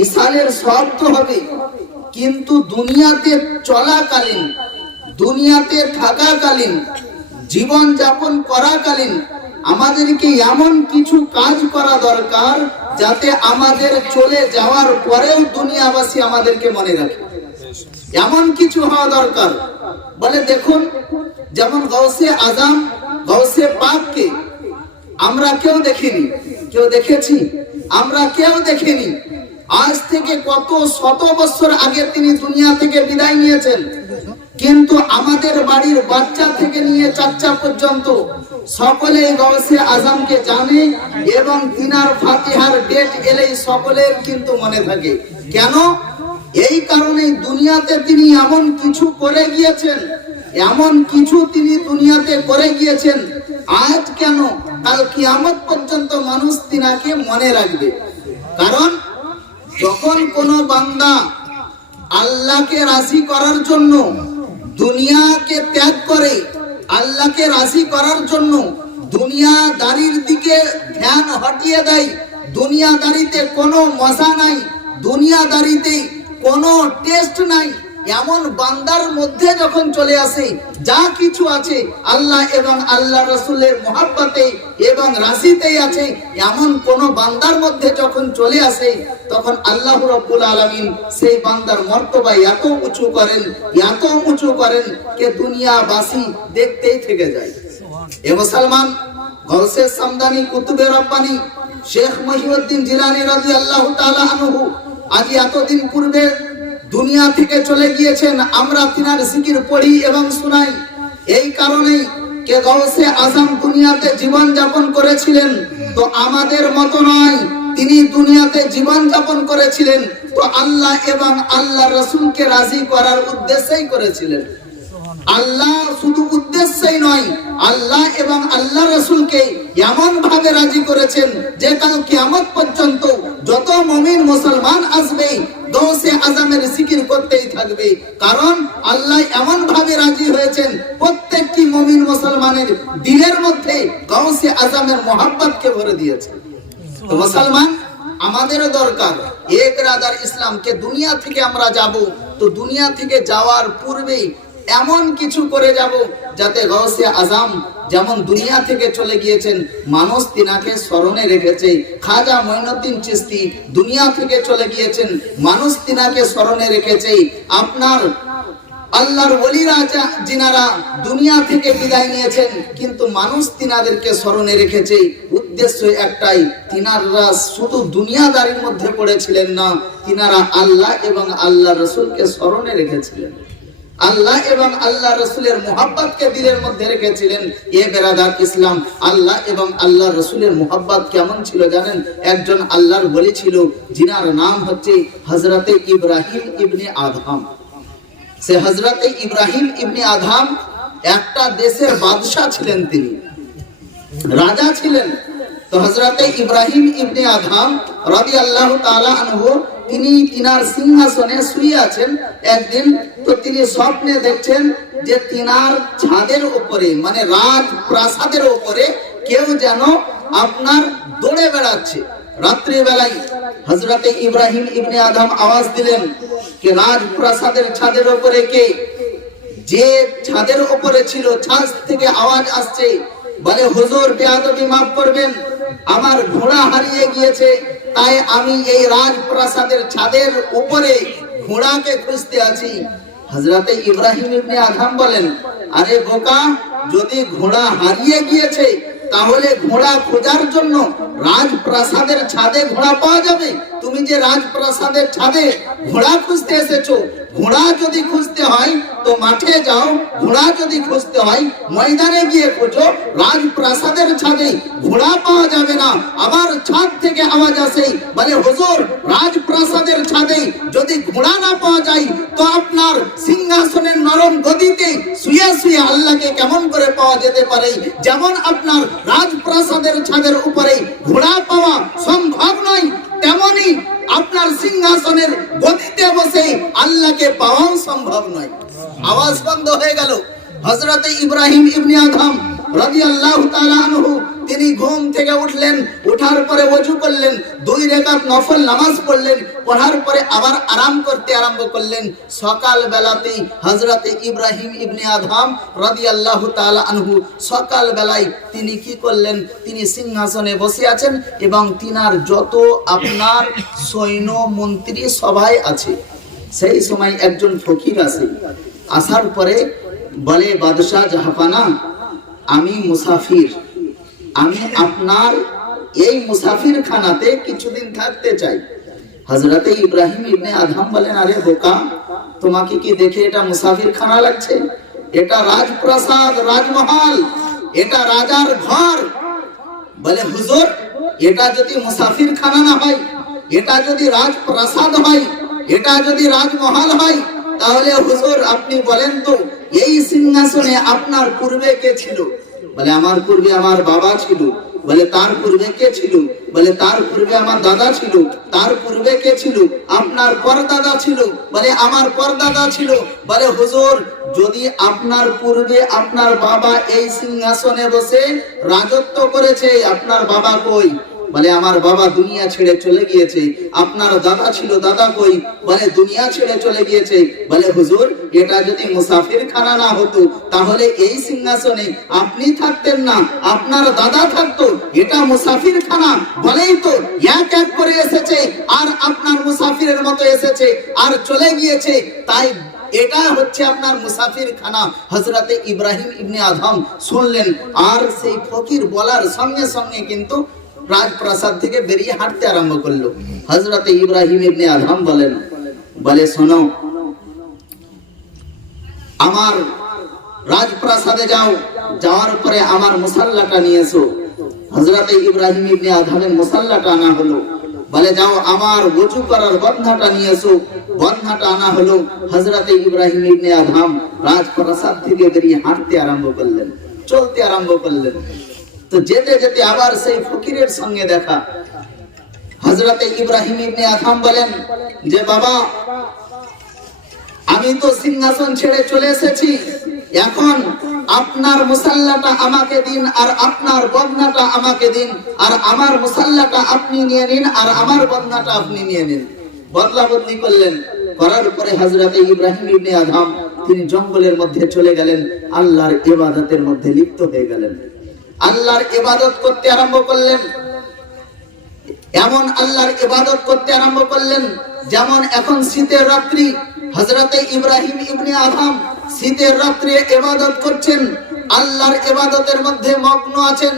ইসালের সব তো হবে, কিন্তু দুনিয়াতে চলাকালীন, দুনিয়াতে থাকাকালীন, জীবন যাপন করাকালীন আমাদেরকে এমন কিছু কাজ করা দরকার যাতে আমাদের চলে যাওয়ার পরেও দুনিয়াবাসী আমাদেরকে মনে রাখে। এমন কিছু হওয়া দরকার। বলে দেখুন, যেমন গৌসে আজম, গৌসে পাককে আমরা কেউ দেখিনি। কেউ দেখেছি? আমরা কেউ দেখিনি। আজ থেকে কত শত বছর আগে তিনি দুনিয়া থেকে বিদায় নিয়েছেন, কিন্তু আমাদের বাড়ির বাচ্চা থেকে নিয়ে চাচা পর্যন্ত সকলেই গৌসে আজমকে জানে এবং তিনার ফাতিহার ডেট এলেই সকলের কিন্তু মনে থাকে। কেন? এই কারণে দুনিয়াতে তিনি এমন কিছু করে গিয়েছেন, এমন কিছু তিনি দুনিয়াতে করে গিয়েছেন, আজ কেন কাল কিয়ামত পর্যন্ত মানুষ তিনাকে মনে রাখবে। কারণ যখন কোনো বান্দা আল্লাহকে রাজি করার জন্য দুনিয়াকে ত্যাগ করে, আল্লাহকে রাজি করার জন্য দুনিয়াদারির দিকে ধ্যান হটিয়ে দেয়, দুনিয়াদারিতে কোনো মজা নাই, দুনিয়াদারিতে কোনো টেস্ট নাই, এমন বান্দার মধ্যে যখন চলে আসে যা কিছু আছে আল্লাহ এবং আল্লাহ রাসূলের মহব্বতে এবং রাজিতেই আছে, এমন কোন বান্দার মধ্যে যখন চলে আসে তখন আল্লাহ রাব্বুল আলামিন সেই বান্দার মর্তবা এত উঁচু করেন, এত উঁচু করেন যে দুনিয়াবাসী দেখতেই থেকে যায়। এ মুসলমান, গৌসে সামদানি, কুতুবে রব্বানি শেখ মহিউদ্দিন জিলানী রাদিয়াল্লাহু তাআলা আনহু আজ এতদিন পূর্বে দুনিয়া থেকে চলে গিয়েছেন। আমরা তিনার জিকির পড়ি এবং শুনাই এই কারণেই যে গৌসে আজম দুনিয়াতে জীবন যাপন করেছিলেন তো আমাদের মতো নয়, তিনি দুনিয়াতে জীবন যাপন করেছিলেন তো আল্লাহ এবং আল্লাহ রাসূলকে রাজি করার উদ্দেশ্যেই করেছিলেন। আল্লাহ শুধু উদ্দেশ্যই নয়, আল্লাহ এবং আল্লাহ রাসূলকে এমন ভাবে রাজি করেছেন যে কাল কিয়ামত পর্যন্ত যত মুমিন মুসলমান আসবে গৌসে আজমের জিকির করতেই থাকবে। কারণ আল্লাহ এমন ভাবে রাজি হয়েছেন প্রত্যেকটি মুমিন মুসলমানের দিলের মধ্যে গৌসে আজমের মহব্বতকে ভরে দিয়েছেন। তো মুসলমান, আমাদেরও দরকার এক রাদার ইসলামকে দুনিয়া থেকে আমরা যাব, তো দুনিয়া থেকে যাওয়ার পূর্বেই এমন কিছু করে যাব যাতে গৌসে আজম যেমন দুনিয়া থেকে চলে গিয়েছেন মানুষ তিনাকে স্মরণে রেখেছে, খাজা মঈনুদ্দিন চিশতি দুনিয়া থেকে চলে গিয়েছেন মানুষ তিনাকে স্মরণে রেখেছে, আপনার আল্লাহর ওলিরা যিনারা দুনিয়া থেকে বিদায় নিয়েছেন কিন্তু মানুষ তিনাদেরকে স্মরণে রেখেছে। উদ্দেশ্য একটাই, তিনারা শুধু দুনিয়াদারির মধ্যে পড়েছিলেন না, তিনারা আল্লাহ এবং আল্লাহ রাসূলকে স্মরণে রেখেছিলেন, আল্লাহ এবং আল্লাহ রাসূলের মুহাব্বতকে দিলের মধ্যে রেখেছিলেন। এ বেরাদার ইসলাম, আল্লাহ এবং আল্লাহ রাসূলের মুহাব্বত কেমন ছিল জানেন? একজন আল্লাহর ওলি ছিল যিনার নাম হচ্ছে হযরতে ইব্রাহিম ইবনে আদহাম। সে হযরতে ইব্রাহিম ইবনে আদহাম একটা দেশের বাদশা ছিলেন, তিনি রাজা ছিলেন। তো হযরতে ইব্রাহিম ইবনে আদহাম রাদিয়াল্লাহু তাআলা আনহু তিনি তিনার সিংহাসনে শুয়ে আছেন। একদিন তো তিনি স্বপ্নে দেখছেন যে তিনার ছাদের উপরে মানে রাজ প্রাসাদের উপরে কেউ যেন আপনার দৌড়ে বেড়াচ্ছে। রাত্রি বেলায় হযরতে ইব্রাহিম ইবনে আদম আওয়াজ দিলেন যে রাজপ্রাসাদের ছাদের উপরে কে? যে ছাদের উপরে ছিল ছাদ থেকে আওয়াজ আসছে, বলে হুজুর বেয়াদবি মাফ করবেন, আমার ঘোড়া হারিয়ে গিয়েছে, তাই আমি এই রাজপ্রাসাদের ছাদের উপরে ঘোড়াকে খুঁজতে আছি। হযরতে ইব্রাহিম ইবনে আদম বলেন, আরে বোকা, যদি ঘোড়া হারিয়ে গিয়েছে তাহলে ঘোড়া খোঁজার জন্য রাজপ্রাসাদের ছাদে ঘোড়া পাওয়া যাবে? তুমি যে রাজপ্রাসাদের ছাদে ঘোড়া খুঁজতে এসেছো, ঘোড়া যদি খুঁজতে হয় তো মাঠে যাও, ঘোড়া যদি খুঁজতে হয় ময়দানে গিয়ে খোঁজো, রাজপ্রাসাদের ছাদে ঘোড়া পাওয়া যাবে না। আবার ছাদ থেকে আওয়াজ আসে, বলে হুজুর রাজপ্রাসাদের ছাদে যদি ঘোড়া না পাওয়া যায় তো আপনার সিংহাসনের নরম গদিতে শুয়ে শুয়ে আল্লাহকে কেমন করে পাওয়া যেতে পারে? যেমন আপনার রাজপ্রাসাদের ছাদের উপরে ঘোড়া পাওয়া সম্ভব নয়, তেমনি আপনার সিংহাসনের গদিতে বসে আল্লাহকে পাওয়াও সম্ভব নয়। আওয়াজ বন্ধ হয়ে গেল। হযরতে ইব্রাহিম ইবনে আদম রাদিয়াল্লাহু তাআলা আনহু তিনি ঘুম থেকে উঠলেন, উঠার পরে ওযু করলেন, 2 রাকাত নফল নামাজ পড়লেন, পড়ার পরে আবার আরাম করতে আরম্ভ করলেন। সকাল বেলাতেই হযরতে ইব্রাহিম ইবনে আদহাম রাদিয়াল্লাহু তাআলা আনহু সকাল বেলায় তিনি কি করলেন, তিনি সিংহাসনে বসে আছেন এবং তিনার যত আপনার সৈন্য মন্ত্রী সবাই আছে। সেই সময় একজন ফকির আসে, আসার পরে বলে, বাদশাহ জাহাপানা, আমি মুসাফির, আমি আপনার এই মুসাফির খানাতে কিছুদিন থাকতে চাই। হযরতে ইব্রাহিম ইবনে আদহাম বলেন, আরে বোকা, তোমাকে কি দেখে এটা মুসাফির খানা লাগছে? এটা রাজপ্রাসাদ, রাজমহল, এটা রাজার ঘর। বলে, হুজুর, এটা যদি মুসাফির খানা না হয়, এটা যদি রাজপ্রাসাদ হয়, এটা যদি রাজমহল হয়, তাহলে হুজুর আপনি বলেন তো এই সিংহাসনে আপনার পূর্বে কে ছিল? বলে, আমার পূর্বে আমার বাবা ছিল। বলে, তার পূর্বে কে ছিল? বলে, তার পূর্বে আমার দাদা ছিল। তার পূর্বে কে ছিল? আপনার পরদাদা ছিল। বলে, আমার পরদাদা ছিল। বলে, হুজুর, যদি আপনার পূর্বে আপনার বাবা এই সিংহাসনে বসে রাজত্ব করেছে, আপনার বাবা কই? বলে, আমার বাবা দুনিয়া ছেড়ে চলে গিয়েছে। আপনার দাদা ছিল, দাদা কই? বলে, দুনিয়া ছেড়ে চলে গিয়েছে। বলে, হুজুর, এটা যদি মুসাফির খানা না হতো, তাহলে এই সিংহাসনে আপনি থাকতেন না, আপনার দাদা থাকতো। এটা মুসাফির খানা বলেই তো এক এক করে এসেছে, আর আপনার মুসাফিরের মতো এসেছে আর চলে গিয়েছে, তাই এটা হচ্ছে আপনার মুসাফির খানা। হযরতে ইব্রাহিম ইবনে আদহাম শুনলেন, আর সেই ফকির বলার সঙ্গে সঙ্গে কিন্তু রাজপ্রাসাদ থেকে বেরিয়ে হাঁটতে আরম্ভ করলো। হযরতে ইব্রাহিম ইবনে আদহাম বলেন, বলে, শোনো, আমার রাজপ্রাসাদে যাও, যাওয়ার পরে আমার মুসাল্লাটা নিয়ে এসো। হযরতে ইব্রাহিম ইবনে আদহামের মুসাল্লাটা আনা হলো। বলে, যাও আমার ওযু করার বন্ধনাটা নিয়ে এসো। বন্ধনাটা আনা হলো। হযরতে ইব্রাহিম ইবনে আদহাম রাজপ্রাসাদ থেকে বেরিয়ে হাঁটতে আরম্ভ করলেন, চলতে আরম্ভ করলেন। তো যেতে যেতে আবার সেই ফকিরের সঙ্গে দেখা। হযরতে ইব্রাহিম ইবনে আদহাম বলেন যে, বাবা, আমি তো সিংহাসন ছেড়ে চলে এসেছি, এখন আপনার মুসাল্লাটা আমাকে দিন, আর আপনার বদনাটা আমাকে দিন, আর আমার মুসাল্লাটা আপনি নিয়ে নিন, আর আমার বদনাটা আপনি নিয়ে নিন। বদলা বদলি করলেন। করার পরে হযরতে ইব্রাহিম ইবনে আদহাম তিনি জঙ্গলের মধ্যে চলে গেলেন, আল্লাহর ইবাদতের মধ্যে লিপ্ত হয়ে গেলেন। আল্লাহর ইবাদত করতে আরম্ভ করলেন। এমন আল্লাহর ইবাদত করতে আরম্ভ করলেন যেমন এখন শীতের রাত্রি। হযরতে ইব্রাহিম ইবনে আদহাম শীতের রাত্রে ইবাদত করছেন, আল্লাহর ইবাদতের মধ্যে মগ্ন আছেন।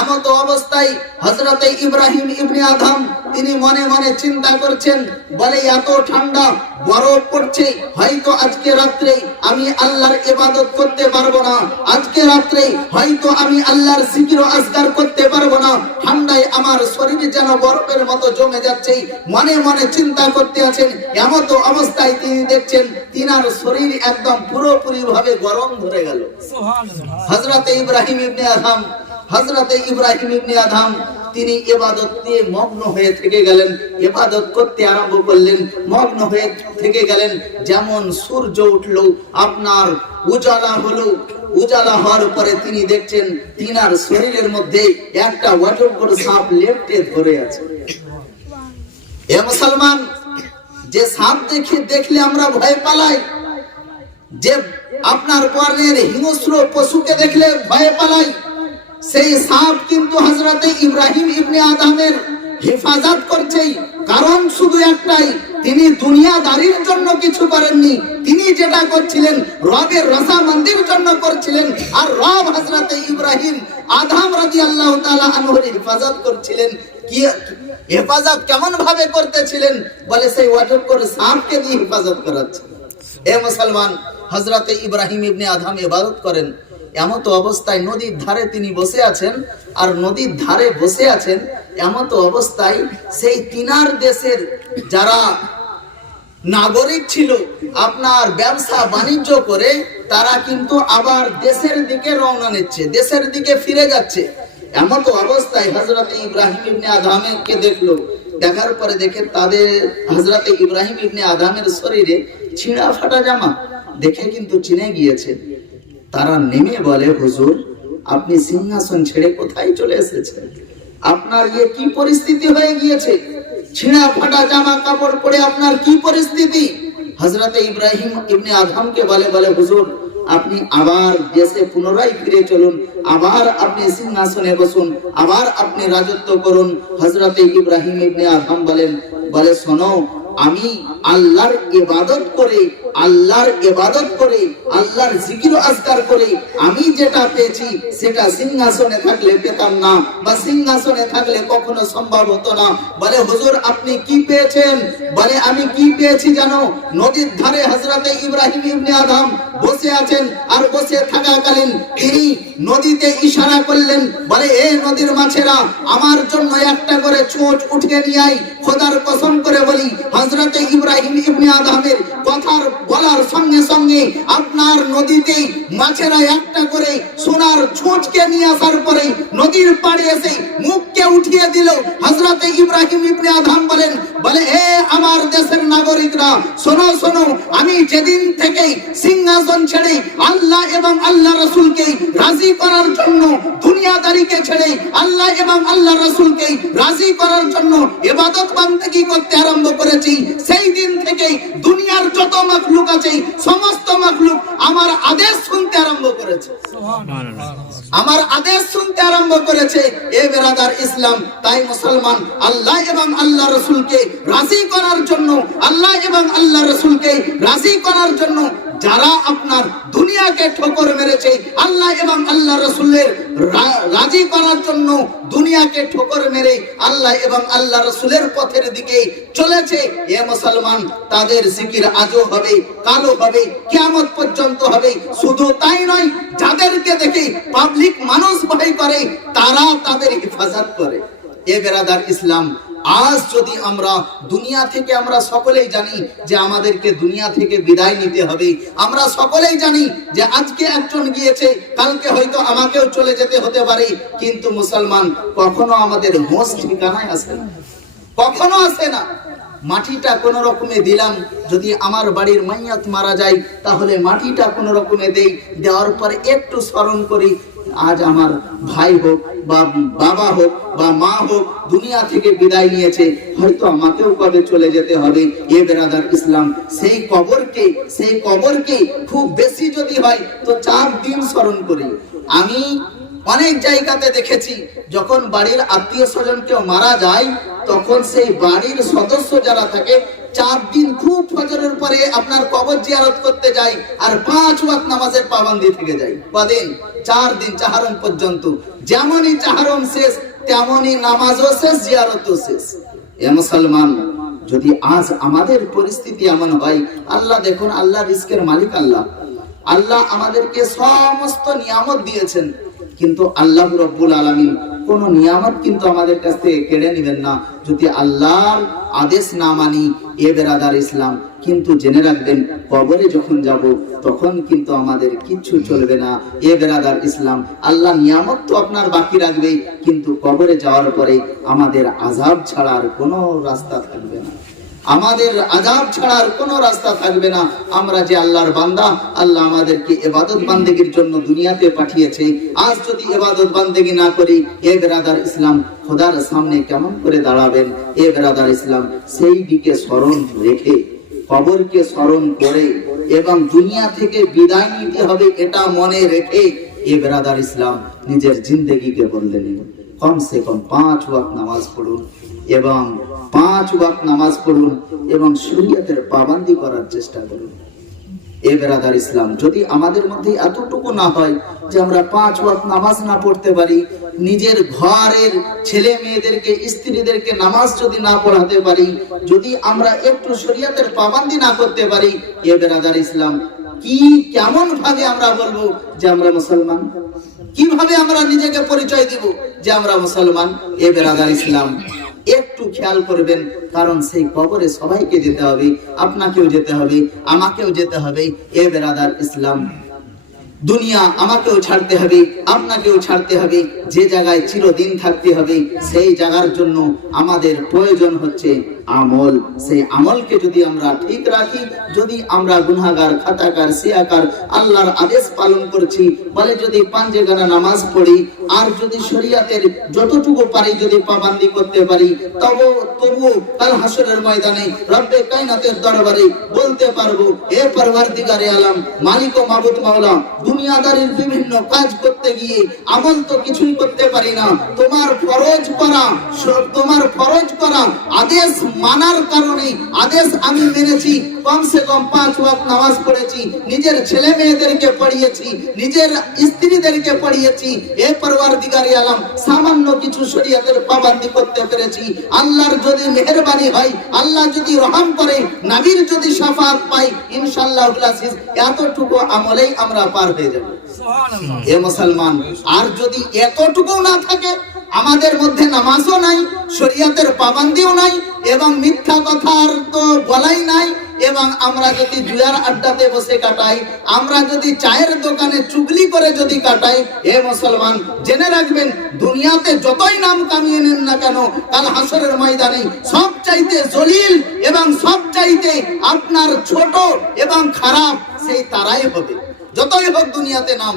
এমত অবস্থায় হযরতে ইব্রাহিম ইবনে আদহাম তিনি মনে মনে চিন্তা করছেন, বলে, এত ঠান্ডা, বরফ পড়ছে, হয়তো আজকে রাত্রে আমি আল্লাহর ইবাদত করতে পারবো না, আজকে রাত্রে হয়তো আমি আল্লাহর জিকির ও আজকার করতে পারবো না, ঠান্ডায় আমার শরীর যেন বরফের মতো জমে যাচ্ছে। মনে মনে চিন্তা করতে আছেন। এমত অবস্থায় তিনি দেখছেন তিনার শরীর একদম পুরোপুরি ভাবে গরম ধরে গেল। হযরতে ইব্রাহিম ইবনে আদহাম তিনি ইবাদতে মগ্ন হয়ে থেকে গেলেন, ইবাদত করতে আরম্ভ করলেন, মগ্ন হয়ে থেকে গেলেন। যেমন সূর্য উঠলো, আপনার উজালা হলো, উজালা হওয়ার পরে তিনি দেখছেন তিনার শরীরের মধ্যে একটা অজগর সাপ লেপ্টে ধরে আছে। এ মুসলমান, যে সাপ দেখলে আমরা ভয় পালাই, যে আপনার বর্ণের হিংস্র পশুকে দেখলে ভয় পালাই, সেই সাপ কিন্তু হযরতে ইব্রাহিম ইবনে আদহামের হেফাজত করছে। কারণ শুধু একটাই, তিনি দুনিয়াদারির জন্য কিছু করেননি, তিনি যেটা করছিলেন রবের রসামন্দির জন্য করছিলেন। আর রব হযরতে ইব্রাহিম আদহাম রাদিয়াল্লাহু তাআলা আনহুর হেফাজত করছিলেন। কি হেফাজত কেমন ভাবে করতেছিলেন? বলে, সেই অজগর সাপকে দিয়ে হেফাজত করাচ্ছে। এ মুসলমান, হযরতে ইব্রাহিম ইবনে আদহাম ইবাদত করেন। এমত অবস্থায় নদীর ধারে তিনি বসে আছেন, আর নদীর ধারে বসে আছেন এমত অবস্থায় সেই তিনার দেশের যারা নাগরিক ছিল, আপনার ব্যবসা বাণিজ্য করে তারা কিন্তু আবার দেশের দিকে রওনা নিচ্ছে, দেশের দিকে ফিরে যাচ্ছে। এমত অবস্থায় হযরতে ইব্রাহিম ইবনে আদহামকে দেখলো। দেখার পরে দেখে তাদের হযরতে ইব্রাহিম ইবনে আদহামের শরীরে ছিঁড়া ফাটা জামা দেখে কিন্তু চিনে গিয়েছে। তারা নেমে বলে, হুজুর, আপনি সিংহাসন ছেড়ে কোথায় চলে এসেছেন? আপনার কি পরিস্থিতি হয়ে গিয়েছে? ছিঁড়া ফাটা জামা কাপড় পরে আপনার কি পরিস্থিতি? হযরতে ইব্রাহিম ইবনে আদহামকে বলে হুজুর, আপনি আবার দেশে পুনরায় ফিরে চলুন, আবার আপনি সিংহাসনে বসুন, আবার আপনি রাজত্ব করুন। হযরতে ইব্রাহিম ইবনে আদহাম বলে শোনো, আমি আল্লাহর ইবাদত করে আল্লাহর জিকির ও আজকার করে আমি যেটা পেয়েছি সেটা সিংহাসনে থাকলে পেতাম না, বা সিংহাসনে থাকলে কখনো সম্ভব হতো না। বলে হুজুর, আপনি কি পেয়েছেন? বলে আমি কি পেয়েছি জানো? নদীর ধারে হযরতে ইব্রাহিম ইবনে আদহাম বসে আছেন, আর বসে থাকাকালীন তিনি নদীতে ইশারা করলেন, বলে এ নদীর মাছেরা, আমার জন্য একটা করে চোঁচ উঠিয়ে নিয়ে আয়। খোদার কসম করে বলি, হযরতে ইব্রাহিম ইবনে আদহামের কথার বলার সঙ্গে সঙ্গে আপনার নদীতে মাছেরা একটা করে সোনার চোঁচকে নিয়ে আসার পরে নদীর পাড়ে এসে মুখকে উঠিয়ে দিল। হযরতে ইব্রাহিম ইবনে আদহাম বলে এ আমার দেশের নাগরিকরা, শোনো শোনো, আমি যেদিন থেকে সিংহাসন ছেড়ে আল্লাহ এবং আল্লাহ রাসূলকে রাজি করার জন্য, দুনিয়াদারিকে ছেড়ে আল্লাহ এবং আল্লাহ রাসূলকে রাজি করার জন্য ইবাদত বান্দেগি করতে আরম্ভ করেছি, সেই দিন থেকে দুনিয়ার যত মাখলুক আছে সমস্ত মাখলুক আমার আদেশ শুনতে আরম্ভ করেছে, আমার আদেশ শুনতে আরম্ভ করেছে। এ বেরাদার ইসলাম, তাই মুসলমান আল্লাহ এবং আল্লাহ রাসূলকে রাজি করার জন্য, আল্লাহ এবং আল্লাহ রাসূলকে রাজি করার জন্য যারা আপনার দুনিয়াকে ঠোকর মেরেছে, আল্লাহ এবং আল্লাহ রাসূলের রাজি করার জন্য দুনিয়াকে ঠোকর মেরে আল্লাহ এবং আল্লাহ রাসূলের পথের দিকে চলেছে, এ মুসলমান, তাদের জিকির আজও হবে, কালও হবে, কিয়ামত পর্যন্ত হবে। শুধু তাই নয়, যাদেরকে দেখে পাবলিক মানুষ ভয় করে, তারা তাদের হেফাজত করে। এ বেরাদার ইসলাম, আজ যদি আমরা দুনিয়া থেকে, আমরা সকলেই জানি যে আমাদেরকে দুনিয়া থেকে বিদায় নিতে হবে, আমরা সকলেই জানি যে আজকে একজন গিয়েছে, কালকে হয়তো আমাকেও চলে যেতে হতে পারে, কিন্তু মুসলমান কখনো আমাদের হোশ ঠিকানায় আসে না, কখনো আসে না। মাটিটা কোনো রকমে দিলাম, যদি আমার বাড়ির মাইয়াত মারা যায় তাহলে মাটিটা কোনো রকমে দেই, দেওয়ার পর একটু স্মরণ করি আজ আমার ভাই হোক বা বাবা হোক বা মা হোক দুনিয়া থেকে বিদায় নিয়েছে, হয়তো আমাকেও কবে চলে যেতে হবে। এ বেরাদার ইসলাম, সেই কবরকে খুব বেশি যদি হয় তো 4 দিন স্মরণ করি। আমি অনেক জায়গাতে দেখেছি, যখন বাড়ির আত্মীয় স্বজন কেউ মারা যায় তখন সেই বাড়ির সদস্য যারা থাকে 4 দিন খুব ফজরের পরে আপনার কবর জিয়ারত করতে যায়, আর 5 ওয়াক্ত নামাজের পাবন্দি থেকে যায়। কদিন? 4 দিন, চাহারম পর্যন্ত। যেমনই চাহারম শেষ তেমনই নামাজও শেষ, জিয়ারতও শেষ। এ মুসলমান, যদি আজ আমাদের পরিস্থিতি এমন হয়, আল্লাহ দেখুন, আল্লাহ রিজকের মালিক, আল্লাহ আমাদেরকে সমস্ত নিয়ামত দিয়েছেন, কিন্তু আল্লাহ রাব্বুল আলামিন কোন নিয়ামত কিন্তু আমাদের কাছ থেকে কেড়ে নেবেন না যদি আল্লাহর আদেশ না মানি। এ বেরাদার ইসলাম, কিন্তু জেনে রাখবেন, কবরে যখন যাব তখন কিন্তু আমাদের কিচ্ছু চলবে না। এ বেরাদার ইসলাম, আল্লাহ নিয়ামত তো আপনার বাকি রাখবে, কিন্তু কবরে যাওয়ার পরে আমাদের আযাব ছাড়ার কোনো রাস্তা থাকবে না, আমাদের আযাব ছাড়ার কোনো রাস্তা থাকবে না। আমরা যে আল্লাহর বান্দা, আল্লাহ আমাদেরকে ইবাদত বান্দেগীর জন্য দুনিয়াতে পাঠিয়েছে, আজ যদি ইবাদত বান্দেগী না করি, এ বেরাদার ইসলাম, খোদার সামনে কেমন করে দাঁড়াবেন? এ বেরাদার ইসলাম, সেই দিকে স্মরণ রেখে, কবরকে স্মরণ করে এবং দুনিয়া থেকে বিদায় নিতে হবে এটা মনে রেখে, এ বেরাদার ইসলাম, নিজের জিন্দেগিকে বদলে নিন। কমসে কম 5 ওয়াক্ত নামাজ পড়ুন এবং 5 ওয়াক্ত নামাজ পড়ুন এবং শরীয়তের পাবন্দি করার চেষ্টা করুন। এ বেরাদার ইসলাম, যদি আমাদের মধ্যে এতটুকু না হয় যে আমরা 5 ওয়াক্ত নামাজ না পড়তে পারি, নিজের ঘরের ছেলে মেয়েদেরকে, স্ত্রীদেরকে নামাজ যদি না পড়াতে পারি, যদি আমরা একটু শরীয়তের পাবন্দি না করতে পারি, এ বেরাদার ইসলাম, কেমন ভাবে আমরা বলবো যে আমরা মুসলমান? কিভাবে আমরা নিজেকে পরিচয় দিব যে আমরা মুসলমান? এ বেরাদার ইসলাম, একটু খেয়াল করবেন, কারণ সেই কবরে সবাইকে যেতে হবে, আপনাকেও যেতে হবে, আমাকেও যেতে হবে। এ বেরাদার ইসলাম, দুনিয়া আমাকেও ছাড়তে হবে, আপনাকেও ছাড়তে হবে। যে জায়গায় চিরদিন থাকতে হবে, সেই জায়গার জন্য আমাদের প্রয়োজন হচ্ছে আমল, সেই আমলকে যদি আমরা ঠিক রাখি, যদি আমরা গুনাহগার, খাতাকার, সিয়াকার, আল্লাহর আদেশ পালন করছি বলে যদি পাঁচেগানা নামাজ পড়ি, আর যদি শরীয়তের যতটুকু পারি যদি পাবন্দি করতে পারি, তবু কাল হাসরের ময়দানে রব্বে কায়নাতের দরবারে বলতে পারবো, হে পরওয়ারদিগারে আলম, মালিক ও মাবুদ মাওলা, দুনিয়াদারির বিভিন্ন কাজ করতে গিয়ে আমল তো কিছুই করতে পারি না, তোমার ফরজ করা আদেশ মানার কারণে, আদেশ আমি মেনেছি, কমসে কম 5 ওয়াক্ত নামাজ পড়েছি, নিজের ছেলে মেয়েদেরকে পড়িয়েছি, নিজের স্ত্রীদেরকে পড়িয়েছি, হে পরওয়ারদিগারে আলম, সামান্য কিছু শরীয়তের পাবন্দি করতে পেরেছি। আল্লাহর যদি মেহেরবানি হয়, আল্লাহ যদি রহম করে, নবীর যদি শাফাত পাই, ইনশাআল্লাহুল আজিজ এতটুকু আমলেই আমরা পার হয়ে যাব। হে মুসলমান, আর যদি এতটুকু না থাকে, আমাদের মধ্যে নামাজও নাই, শরীয়তের পাবন্দিও নাই, এবং মিথ্যা কথার তো বলাই নাই, এবং আমরা যদি জুয়ার আড্ডাতে বসে কাটাই, আমরা যদি চায়ের দোকানে চুগলি করে যদি কাটাই, হে মুসলমান জেনে রাখবেন, দুনিয়াতে যতই নাম কামিয়ে নেন না কেন, কাল হাসরের ময়দানে সব চাইতে জলিল এবং সব চাইতে আপনার ছোট এবং খারাপ সেই তারাই হবে, যতই হোক দুনিয়াতে নাম।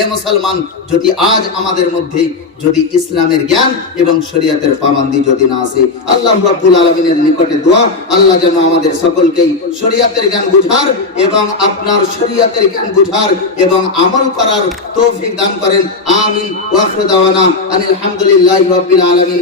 এ মুসলমান, যদি আজ আমাদের মধ্যে যদি ইসলামের জ্ঞান এবং শরীয়তের পাবন্দি যদি না আসে, আল্লাহ রাব্বুল আলামিনের নিকটে দোয়া, আল্লাহ যেন আমাদের সকলকেই শরীয়তের জ্ঞান বুঝার এবং আপনার শরীয়তের জ্ঞান বুঝার এবং আমল করার তৌফিক দান করেন। আমিন। ওয়া আখিরু দাওয়ানা আনিল হামদুলিল্লাহি রাব্বিল আলামিন।